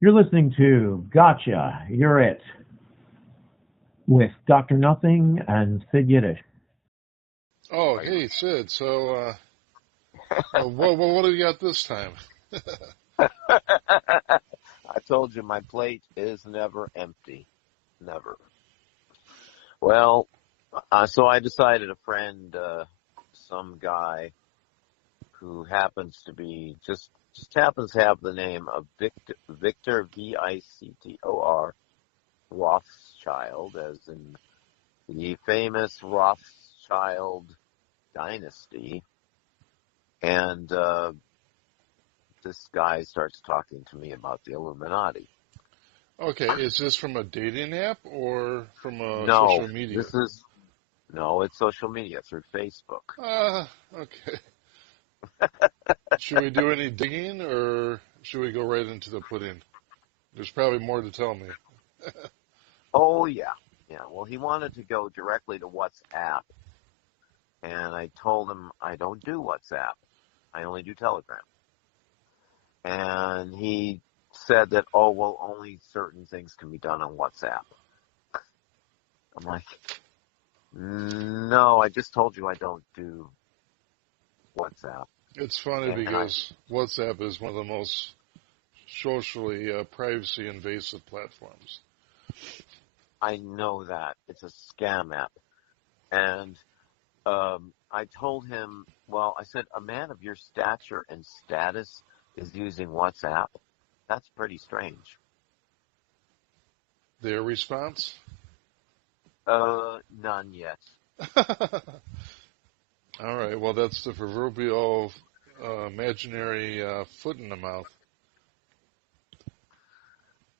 You're listening to Gotcha, You're It with Dr. Nothing and Sid Yiddish. Oh, hey Sid. What do you got this time? I told you my plate is never empty. Never. Well, so I decided a friend, some guy who happens to be just happens to have the name of Victor Victor Rothschild, as in the famous Rothschild dynasty, and this guy starts talking to me about the Illuminati. Okay, is this from a dating app or from a No, social media? this is no, it's social media through Facebook. Okay. Should we do any digging or should we go right into the pudding? There's probably more to tell me. Oh yeah, yeah. Well, he wanted to go directly to WhatsApp, and I told him I don't do WhatsApp. I only do Telegram. And he said that, oh well, only certain things can be done on WhatsApp. I'm like, no, I just told you I don't do WhatsApp. It's funny And I, because WhatsApp is one of the most socially privacy invasive platforms. I know that it's a scam app. And I told him, well, I said, a man of your stature and status is using WhatsApp. That's pretty strange. Their response? None yet. All right, well, that's the proverbial imaginary foot in the mouth.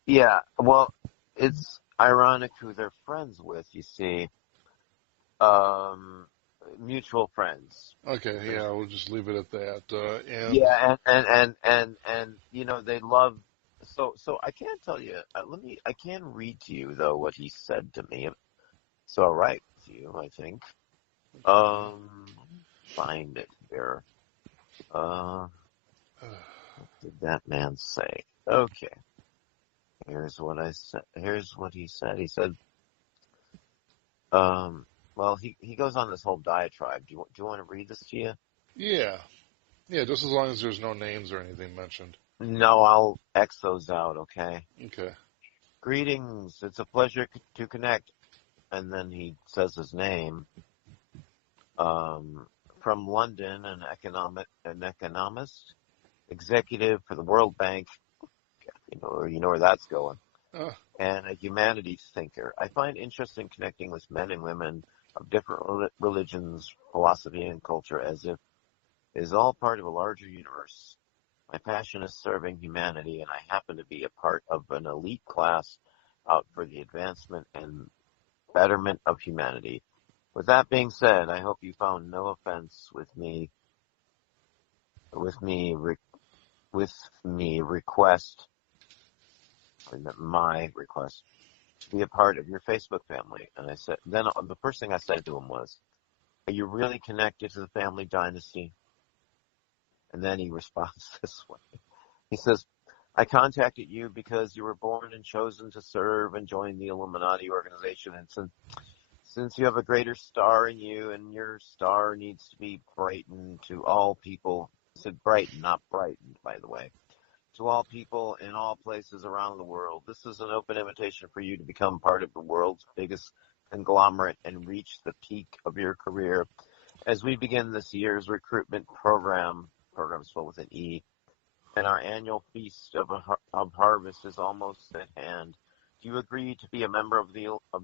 Yeah, well, it's ironic who they're friends with, you see. Um, Mutual friends. Okay, There's, yeah, we'll just leave it at that. yeah, and they love. So I can't tell you. I can read to you though what he said to me. It's all right with you, I think. Okay. Let me find it here. Uh, what did that man say? Okay, here's what I said. Here's what he said. He said, um, well, he goes on this whole diatribe. Do you want to read this to you? Yeah, yeah, just as long as there's no names or anything mentioned. No, I'll X those out. Okay. Okay. Greetings. It's a pleasure to connect. And then he says his name. Um, from London, an economist, executive for the World Bank. You know where that's going. Uh, And a humanities thinker. I find interest in connecting with men and women of different religions, philosophy, and culture as if it is all part of a larger universe. My passion is serving humanity, and I happen to be a part of an elite class out for the advancement and betterment of humanity. With that being said, I hope you found no offense with me, with me request, or my request to be a part of your Facebook family. And I said, then the first thing I said to him was, "Are you really connected to the family dynasty?" And then he responds this way. He says, I contacted you because you were born and chosen to serve and join the Illuminati organization. And since you have a greater star in you and your star needs to be brightened to all people, I said brightened, not brightened, by the way, to all people in all places around the world, this is an open invitation for you to become part of the world's biggest conglomerate and reach the peak of your career. As we begin this year's recruitment program spelled with an E, and our annual feast of harvest is almost at hand. Do you agree to be a member of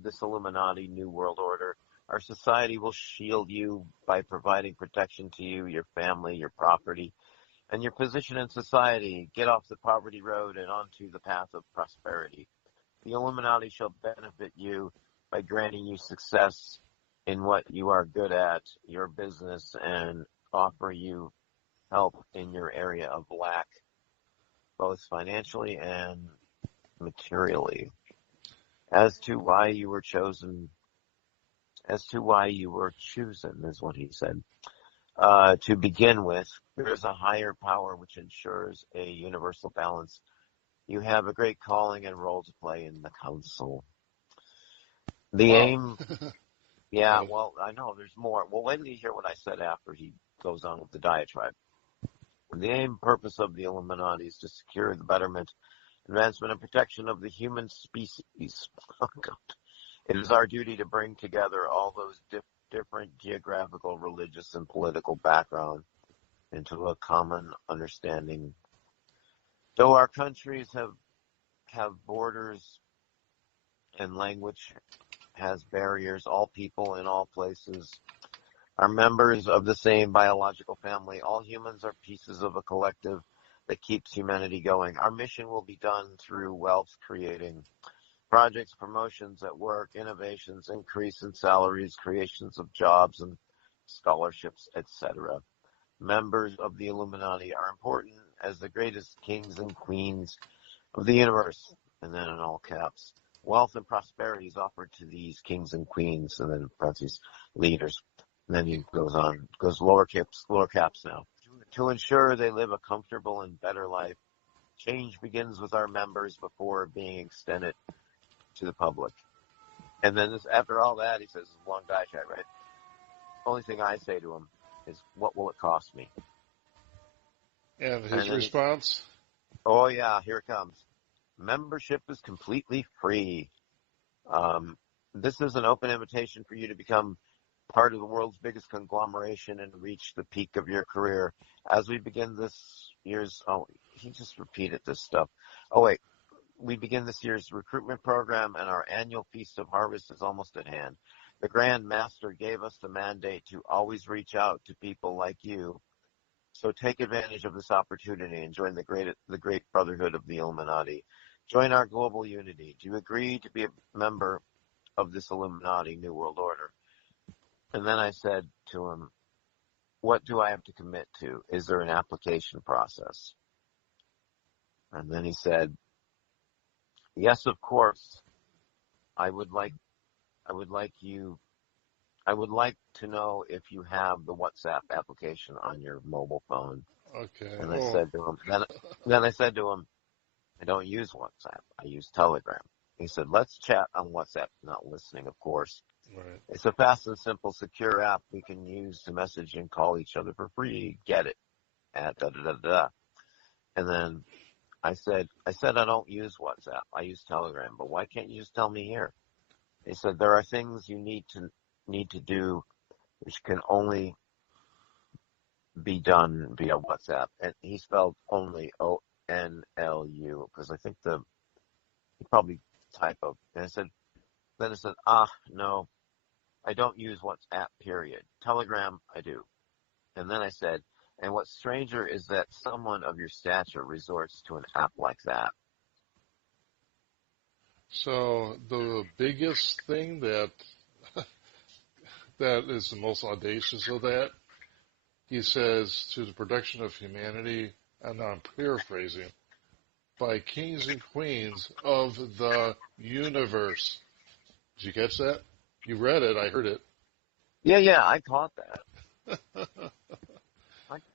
this Illuminati New World Order? Our society will shield you by providing protection to you, your family, your property, and your position in society. Get off the poverty road and onto the path of prosperity. The Illuminati shall benefit you by granting you success in what you are good at, your business, and offer you help in your area of lack, both financially and materially. As to why you were chosen, as to why you were chosen, is what he said. To begin with, there is a higher power which ensures a universal balance You have a great calling and role to play in the council. The Wow. aim, yeah, Okay. well, I know there's more. Well, wait till you hear what I said after he goes on with the diatribe. The aim purpose of the Illuminati is to secure the betterment, advancement, and protection of the human species. Oh, God. It is our duty to bring together all those different geographical, religious, and political background into a common understanding. Though our countries have borders and language has barriers, all people in all places are members of the same biological family. All humans are pieces of a collective that keeps humanity going. Our mission will be done through wealth creating projects, promotions at work, innovations, increase in salaries, creations of jobs and scholarships, etc. Members of the Illuminati are important as the greatest kings and queens of the universe. And then in all caps, wealth and prosperity is offered to these kings and queens, and then in parentheses, leaders. And then he goes lower caps now. To ensure they live a comfortable and better life, change begins with our members before being extended to the public. And then after all that, he says, long diatribe, right? Only thing I say to him is, what will it cost me? And his And then response? oh yeah, here it comes. Membership is completely free. This is an open invitation for you to become part of the world's biggest conglomeration and reach the peak of your career. As we begin this year's, he just repeated this stuff. Oh wait, we begin this year's recruitment program and our annual Feast of Harvest is almost at hand. The Grand Master gave us the mandate to always reach out to people like you. So take advantage of this opportunity and join the great brotherhood of the Illuminati. Join our global unity. Do you agree to be a member of this Illuminati New World Order? And then I said to him, what do I have to commit to? Is there an application process? And then he said, yes, of course. I would like to know if you have the WhatsApp application on your mobile phone. Okay. And I Oh, said to him, then I said to him, I don't use WhatsApp. I use Telegram. He said, let's chat on WhatsApp. Not listening, of course. right. It's a fast and simple, secure app we can use to message and call each other for free. Get it at da da da da. And then I said I don't use WhatsApp. I use Telegram. But why can't you just tell me here? He said there are things you need to do which can only be done via WhatsApp. And he spelled only ONLU because I think he probably typoed. And then I said, no, I don't use WhatsApp, period. Telegram, I do. And then I said, and what's stranger is that someone of your stature resorts to an app like that. So the biggest thing that is the most audacious of that, he says, to the production of humanity, and I'm paraphrasing, by kings and queens of the universe. Did you catch that? You read it. I heard it. Yeah, I caught that.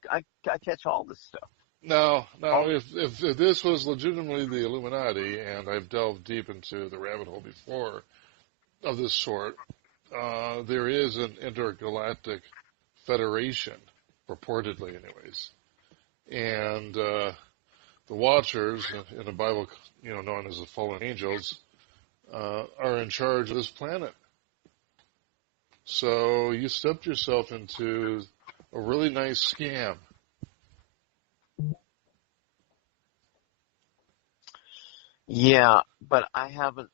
I catch all this stuff. Now, All, if this was legitimately the Illuminati, and I've delved deep into the rabbit hole before of this sort, there is an intergalactic federation, purportedly, anyways, and the Watchers in the Bible, known as the fallen angels, are in charge of this planet. So you stepped yourself into a really nice scam. yeah, but I haven't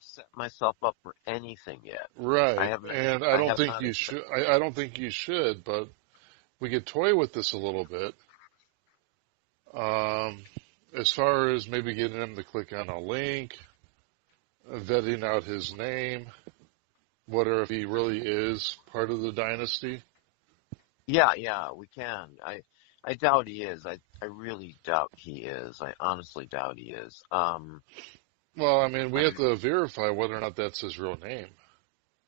set myself up for anything yet. I Right, have not. and I I don't have think not you should. accepted. I don't think you should, but we could toy with this a little bit. Um, as far as maybe getting him to click on a link, vetting out his name, whether if he really is part of the dynasty. Yeah, we can. I doubt he is. I really doubt he is. I honestly doubt he is. Well, I mean, we I have to verify whether or not that's his real name.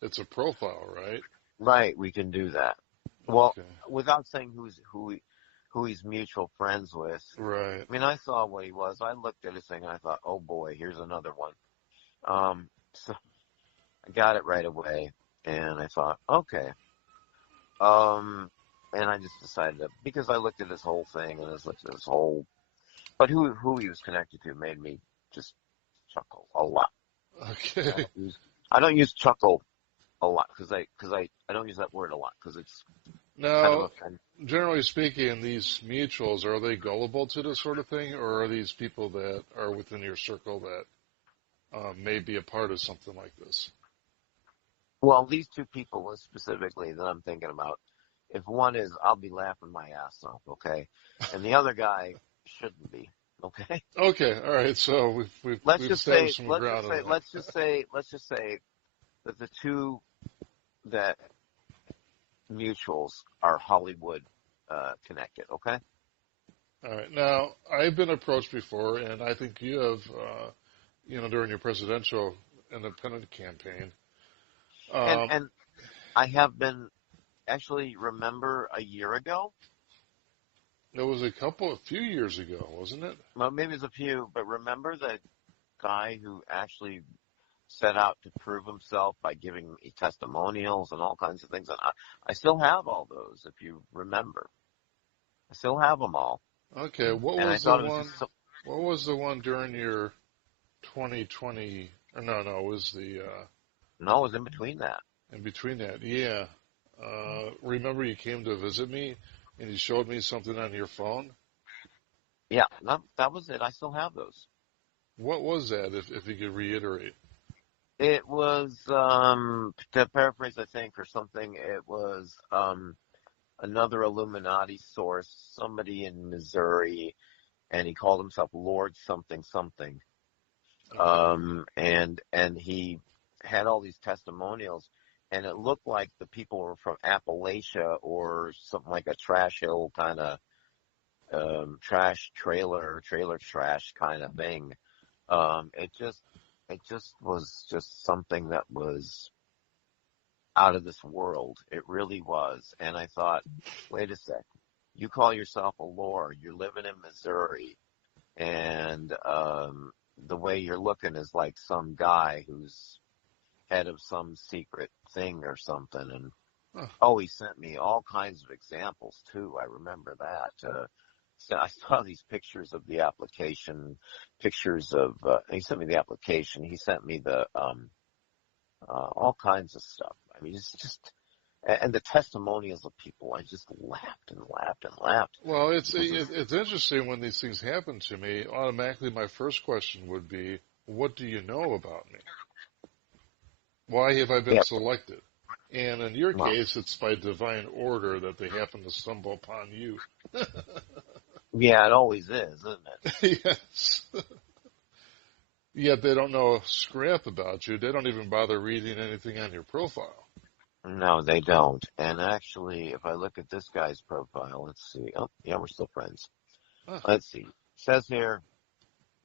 It's a profile, right? right, we can do that. Well, Okay. without saying who he's mutual friends with. Right. I mean, I saw what he was. I looked at his thing and I thought, oh boy, here's another one. So I got it right away, and I thought, okay. And I just decided to, because I looked at his whole thing and I looked at his whole, but who he was connected to made me just chuckle a lot. Okay. I don't use chuckle a lot I don't use that word a lot because it's kind of Now, offensive. generally speaking, these mutuals, are they gullible to this sort of thing, or are these people that are within your circle that may be a part of something like this? Well, these two people specifically that I'm thinking about, if one is, I'll be laughing my ass off, okay, and the other guy shouldn't be, okay. Okay, all right. So we've established some ground on that. Let's just say that the two that mutuals are Hollywood connected, okay? All right. Now, I've been approached before, and I think you have, during your presidential independent campaign. And I have been actually remember a year ago. It was a few years ago, wasn't it? Well, maybe it's a few, but remember the guy who actually set out to prove himself by giving testimonials and all kinds of things. And I still have all those, if you remember. I still have them all. Okay. And I thought it was just What was the one during your 2020? Or no, it was the no, it was in between that. in between that. Yeah. Remember you came to visit me, and you showed me something on your phone. Yeah, that was it. I still have those. What was that? If you could reiterate. It was, to paraphrase, I think, or something, it was another Illuminati source, somebody in Missouri, and he called himself Lord something something. Okay. And he had all these testimonials, and it looked like the people were from Appalachia or something like a trash hill kind of trailer trash kind of thing. It just was just something that was out of this world. It really was. And I thought, wait a sec, you call yourself a lord, you're living in Missouri, and the way you're looking is like some guy who's head of some secret thing or something. And Huh. oh, he sent me all kinds of examples too. I remember that. So I saw these pictures of the application, pictures of. He sent me the application. He sent me the all kinds of stuff. I mean, it's just, and the testimonials of people. I just laughed and laughed and laughed. Well, it's interesting when these things happen to me. Automatically, my first question would be, "What do you know about me? Why have I been Yeah, selected?" And in your well, case, it's by divine order that they happen to stumble upon you. yeah, it always is, isn't it? Yes. Yet they don't know scrap about you. They don't even bother reading anything on your profile. No, they don't. And actually, if I look at this guy's profile, let's see. Oh, yeah, we're still friends. Huh. Let's see. It says here,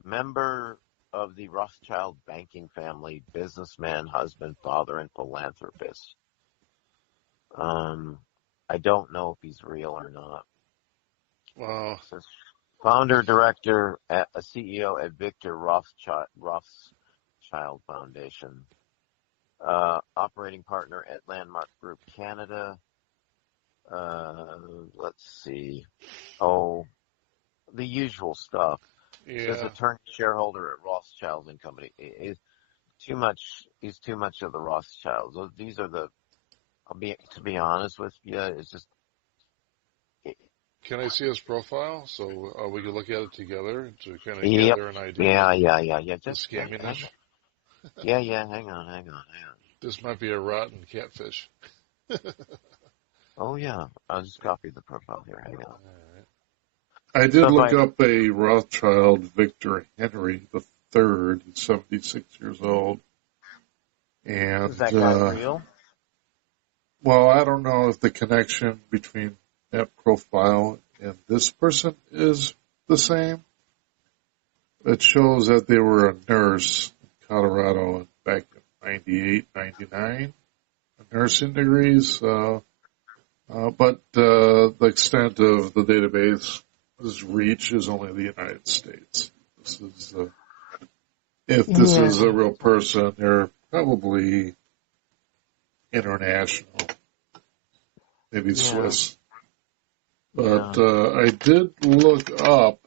member of the Rothschild banking family, businessman, husband, father, and philanthropist. I don't know if he's real or not. Well, It says founder, director, a CEO at Victor Rothschild Foundation. Operating partner at Landmark Group Canada. Let's see. Oh, the usual stuff. It says yeah. attorney shareholder at Rothschild and Company. Too much. He's too much of the Rothschilds. These are the. To be honest with you, it's just. Can I see his profile so we can look at it together to kind of Yep. gather an idea of Yeah. the Just hang scamminess? on. Yeah. Hang on. This might be a rotten catfish. Oh yeah. I'll just copy the profile here. Hang on. I So did if look I. up a Rothschild Victor Henry the Third. He's 76 years old, Is and that guy real? well, I don't know if the connection between that profile and this person is the same. It shows that they were a nurse in Colorado back in 98, 99, a nursing degree. So But the extent of the database's reach is only the United States. This is if this is a real person, they're probably international, maybe Swiss. But I did look up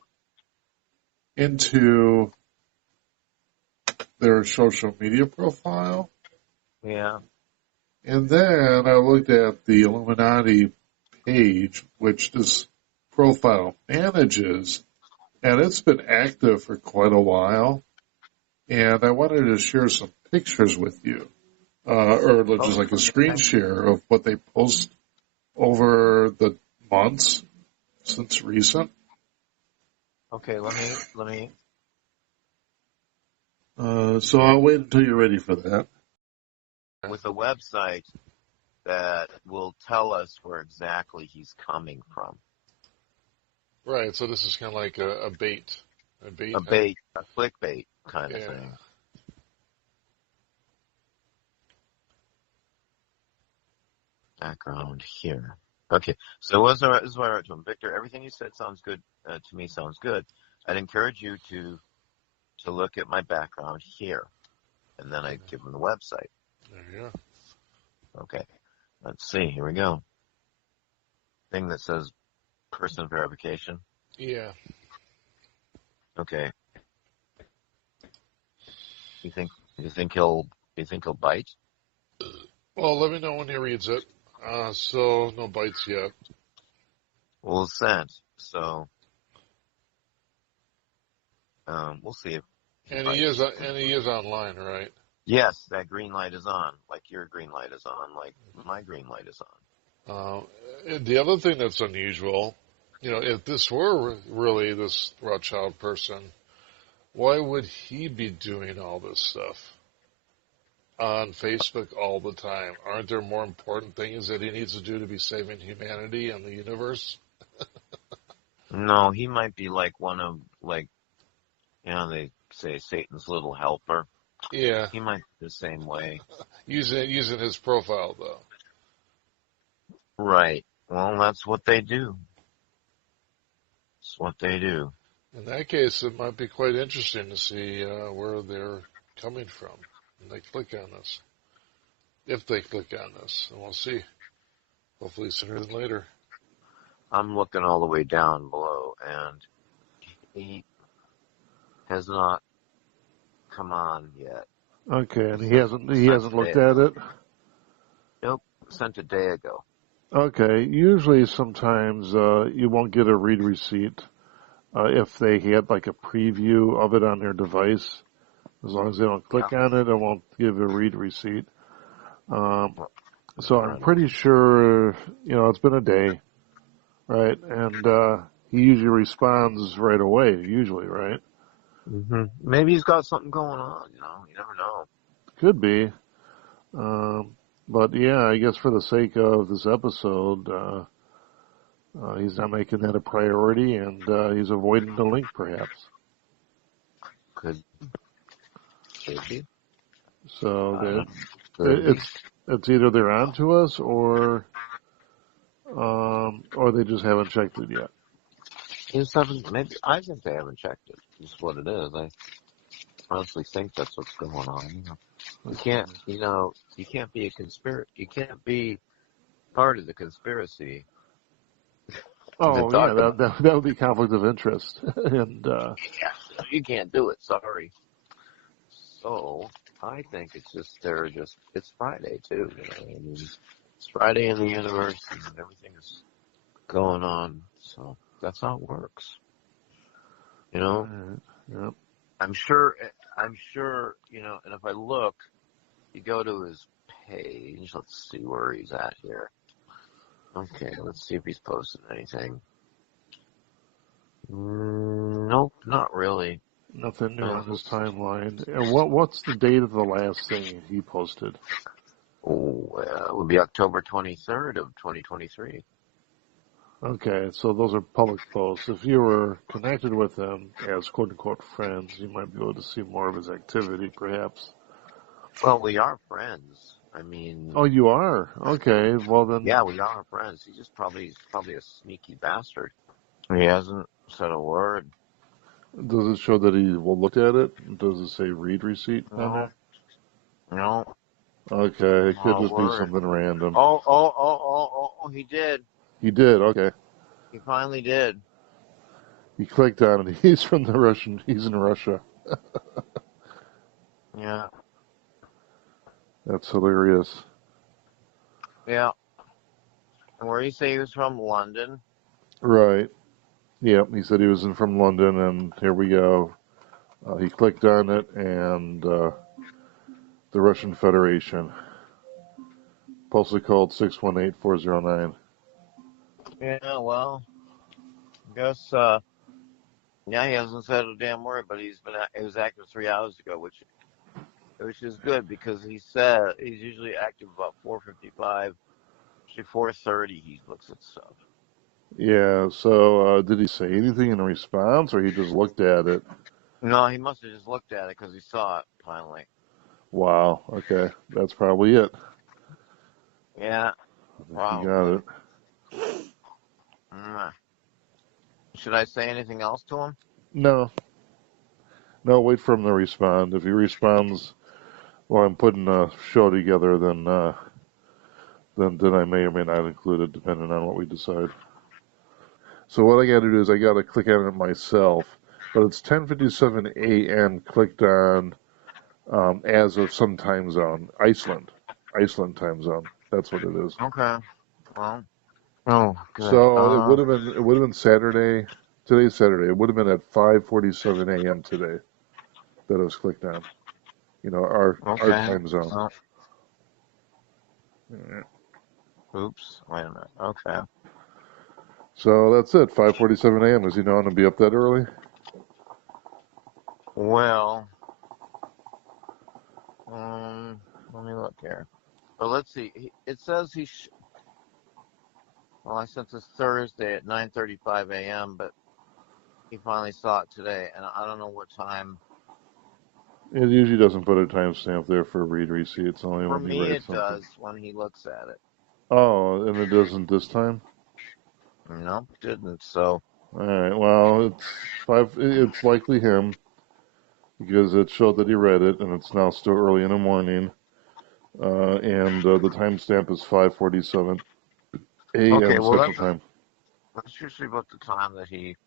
into their social media profile. Yeah. And then I looked at the Illuminati page, which this profile manages, and it's been active for quite a while. And I wanted to share some pictures with you, or just like a screen share of what they post over the months since recent. Okay, let me. So I'll wait until you're ready for that. With a website that will tell us where exactly he's coming from. Right, so this is kind of like a bait. A Clickbait kind of thing. Background here. Okay, so this is what I wrote to him. Victor, everything you said sounds good, to me sounds good. I'd encourage you to look at my background here. And then I give him the website. There you go. Okay, let's see, here we go. Thing that says person verification. Yeah. Okay. You think he'll bite? Well, let me know when he reads it. So no bites yet. Well, it's sent, so we'll see if he is online, right? Yes, that green light is on, like your green light is on, like my green light is on. The other thing that's unusual, if this were really this Rothschild person, why would he be doing all this stuff on Facebook all the time? Aren't there more important things that he needs to do to be saving humanity and the universe? No, he might be like one of, they say Satan's little helper. Yeah. He might be the same way. Using his profile, though. Right. Well, that's what they do. It's what they do. In that case, it might be quite interesting to see where they're coming from when they click on this. If they click on this, and we'll see. Hopefully sooner than later. I'm looking all the way down below, and he has not come on yet. Okay, and he hasn't looked at it? Nope, sent a day ago. Okay, usually sometimes you won't get a read receipt if they had like a preview of it on their device. As long as they don't click on it won't give a read receipt. So I'm pretty sure, it's been a day, right? And he usually responds right away, usually, right? Mm-hmm. Maybe he's got something going on, you never know. Could be. But yeah, I guess for the sake of this episode, he's not making that a priority, and he's avoiding the link, perhaps. Could be. So it's either they're on to us, or they just haven't checked it yet. Maybe I think they haven't checked it. Is what it is. I honestly think that's what's going on. You can't be You can't be part of the conspiracy. Oh yeah, that would be conflict of interest, and you can't do it. Sorry. So I think it's Friday too. It's Friday in the universe, and everything is going on. So that's how it works. Yep. I'm sure. And if I look, you go to his page. Let's see where he's at here. Okay, let's see if he's posted anything. Nope, not really. Nothing new on his timeline. And what's the date of the last thing he posted? It would be October 23rd of 2023. Okay, so those are public posts. If you were connected with him as quote-unquote friends, you might be able to see more of his activity, perhaps. Well, we are friends. I mean, Oh, you are? Okay, well then, yeah, we are friends. He's probably a sneaky bastard. He hasn't said a word. does it show that he will look at it? Does it say read receipt on No, there? no, Okay, it could not a just be word. something random. Oh, he did. He did, okay. He finally did. He clicked on it. He's from the Russian, he's in Russia. Yeah, That's hilarious. yeah. And where you say he was from? London? Right. Yep, he said he was in from London, and here we go. He clicked on it, and the Russian Federation. Postal code 618409. Yeah, well, I guess, yeah, he hasn't said a damn word, but he was active 3 hours ago, which is good because he said he's usually active about 4:55. Actually, 4:30 he looks at stuff. Yeah, so did he say anything in response, or he just looked at it? No, he must have just looked at it because he saw it finally. Wow, okay, that's probably it. Yeah, I think he got probably. it. Mm. Should I say anything else to him? No, no, wait for him to respond. If he responds while I'm putting a show together, then I may or may not include it, depending on what we decide. So what I got to do is I got to click on it myself, but it's 10:57 a.m. clicked on as of some time zone, Iceland time zone. That's what it is. Okay. Well. Oh, good. So it would have been Saturday. Today's Saturday. It would have been at 5:47 a.m. today that it was clicked on. Our Okay. time zone. Well, oops. Wait a minute. Okay. So that's it. 5:47 a.m. Is he known to be up that early? Well, let me look here. But let's see. It says well, I sent this Thursday at 9:35 a.m., but he finally saw it today, and I don't know what time. It usually doesn't put a timestamp there for read receipt. It's only For when you me, write it something. does when he looks at it. Oh, and it doesn't this time. Nope, didn't. So, All right. Well, it's five. It's likely him because it showed that he read it, and it's now still early in the morning. And the timestamp is 5:47 okay. a.m. Well, Central Time. that's usually about the time that he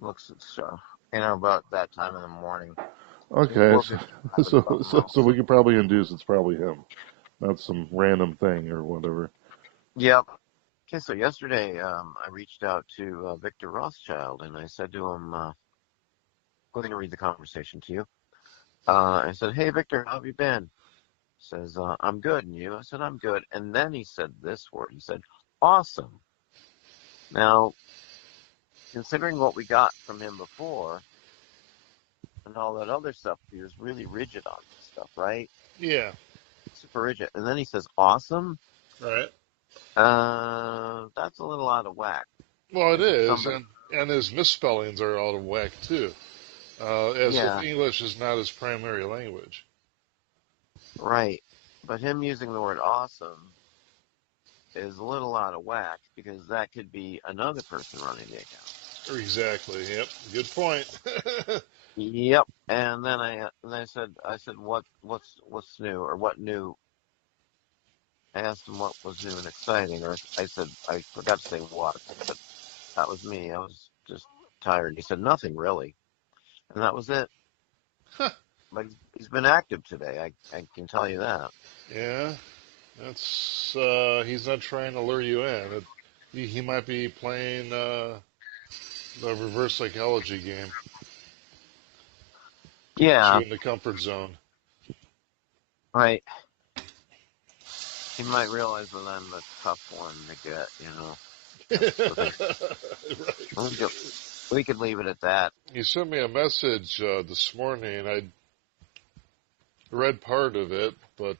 looks at stuff. About that time in the morning. It's Okay, 4:55 is so about so so most. we could probably induce it's probably him, not some random thing or whatever. Yep. Okay, so yesterday I reached out to Victor Rothschild and I said to him, I'm going to read the conversation to you. I said, "Hey, Victor, how have you been?" He says, "I'm good, and you?" I said, "I'm good." And then he said this word. He said, "Awesome." Now, considering what we got from him before and all that other stuff, he was really rigid on this stuff, right? Yeah. Super rigid. And then he says, "Awesome." Right. That's a little out of whack. Well, it Because if is, somebody, and his misspellings are out of whack too. As if yeah, English is not his primary language. right. But him using the word awesome is a little out of whack because that could be another person running the account. Exactly. Yep. Good point. Yep. And then I said, what's new or what new? I asked him what was new and exciting, or I said I forgot to say what, but that was me. I was just tired. He said nothing really, and that was it. But he's been active today. I can tell you that. Yeah. That's he's not trying to lure you in. He might be playing the reverse psychology game, get you Yeah. in the comfort zone. Right. He might realize that I'm the tough one to get. That's the thing. Right. We could leave it at that. He sent me a message this morning. I read part of it, but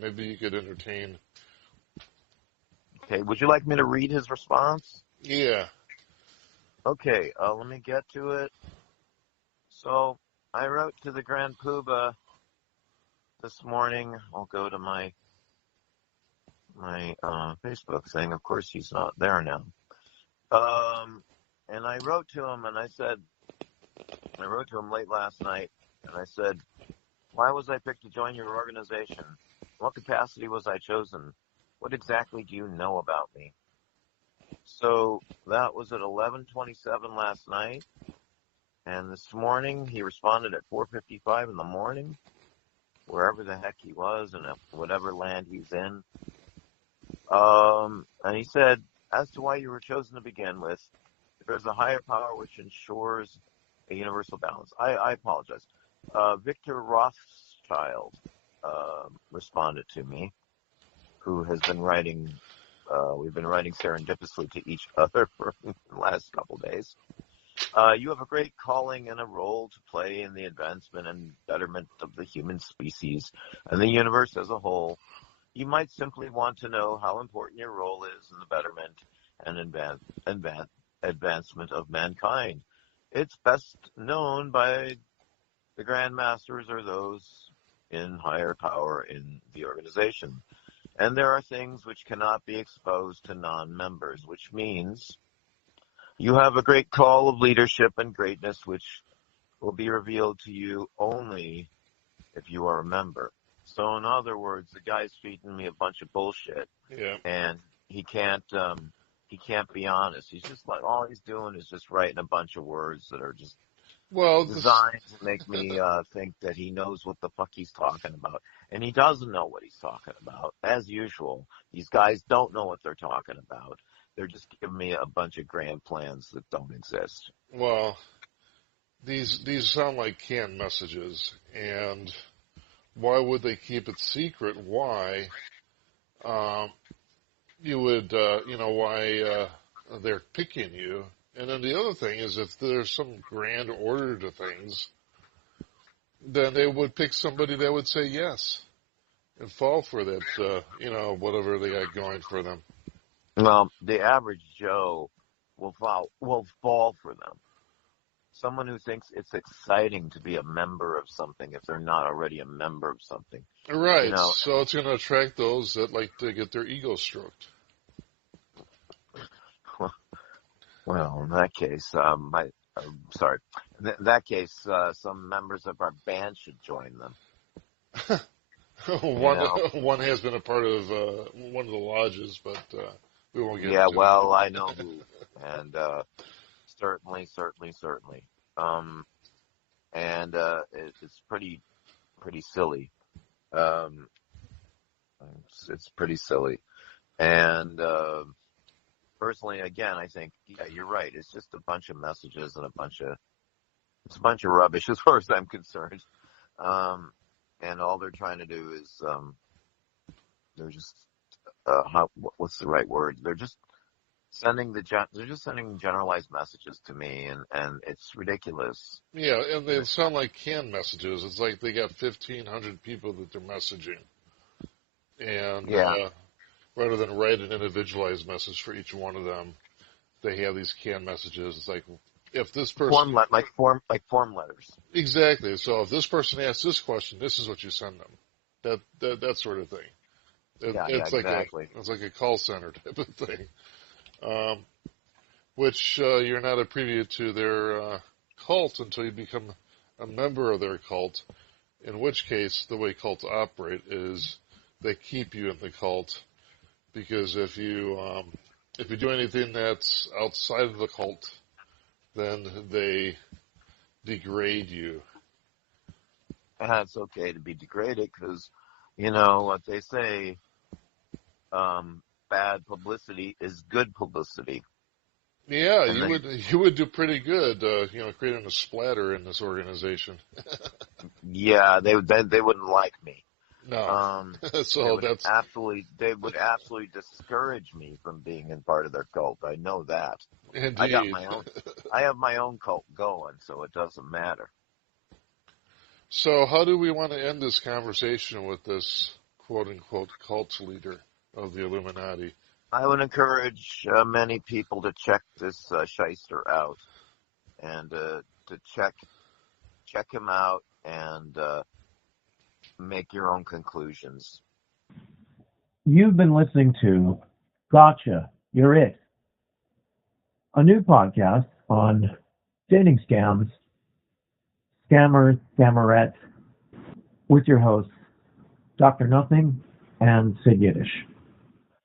maybe you could entertain. Okay. Would you like me to read his response? Yeah. Okay. Let me get to it. So I wrote to the Grand Poobah this morning, I'll go to my Facebook thing. Of course, he's not there now. And I wrote to him, and I wrote to him late last night, and I said, why was I picked to join your organization? What capacity was I chosen? What exactly do you know about me? So that was at 11:27 last night, and this morning he responded at 4:55 in the morning, wherever the heck he was and whatever land he's in. And he said, as to why you were chosen to begin with, there's a higher power which ensures a universal balance. I apologize. Victor Rothschild responded to me, who has been writing, we've been writing serendipitously to each other for the last couple days. You have a great calling and a role to play in the advancement and betterment of the human species and the universe as a whole. You might simply want to know how important your role is in the betterment and advancement of mankind. It's best known by the Grand Masters or those in higher power in the organization. And there are things which cannot be exposed to non-members, which means you have a great call of leadership and greatness which will be revealed to you only if you are a member. So in other words, the guy's feeding me a bunch of bullshit, Yeah. and he can't be honest. He's just like, all he's doing is just writing a bunch of words that are just Well, designed to make me think that he knows what the fuck he's talking about. And he doesn't know what he's talking about. As usual, these guys don't know what they're talking about. They're just giving me a bunch of grand plans that don't exist. well, these sound like canned messages, and why would they keep it secret? Why you would, why they're picking you? And then the other thing is, if there's some grand order to things, then they would pick somebody that would say yes and fall for that, whatever they got going for them. Well, the average Joe will fall for them. Someone who thinks it's exciting to be a member of something if they're not already a member of something. Right, so it's going to attract those that like to get their ego stroked. Well, in that case, in that case, some members of our band should join them. One has been a part of one of the lodges, but we won't get into it. Yeah, well, I know who, and certainly. It's pretty silly. It's pretty silly, and personally, again, I think, yeah, you're right. It's just a bunch of messages and it's a bunch of rubbish as far as I'm concerned. And all they're trying to do is, they're just, what's the right word? They're just sending generalized messages to me, and it's ridiculous. Yeah, and they sound like canned messages. It's like they got 1,500 people that they're messaging. And rather than write an individualized message for each one of them, they have these canned messages. It's like, if this person... Form letters. Exactly. So if this person asks this question, this is what you send them. That sort of thing. Exactly. It's like a call center type of thing. Which you're not a preview to their cult until you become a member of their cult, in which case the way cults operate is they keep you in the cult, because if you do anything that's outside of the cult, then they degrade you. And it's okay to be degraded because, you know what they say, bad publicity is good publicity. Yeah, you would do pretty good, creating a splatter in this organization. Yeah, they wouldn't like me. No, so they would absolutely discourage me from being in part of their cult. I know that. Indeed. I have my own cult going, so it doesn't matter. So how do we want to end this conversation with this quote-unquote cult leader of the Illuminati? I would encourage many people to check this shyster out and to check him out and make your own conclusions. You've been listening to Gotcha, You're It, a new podcast on dating scams, scammers, scammerettes, with your hosts, Dr. Nothing and Sid Yiddish.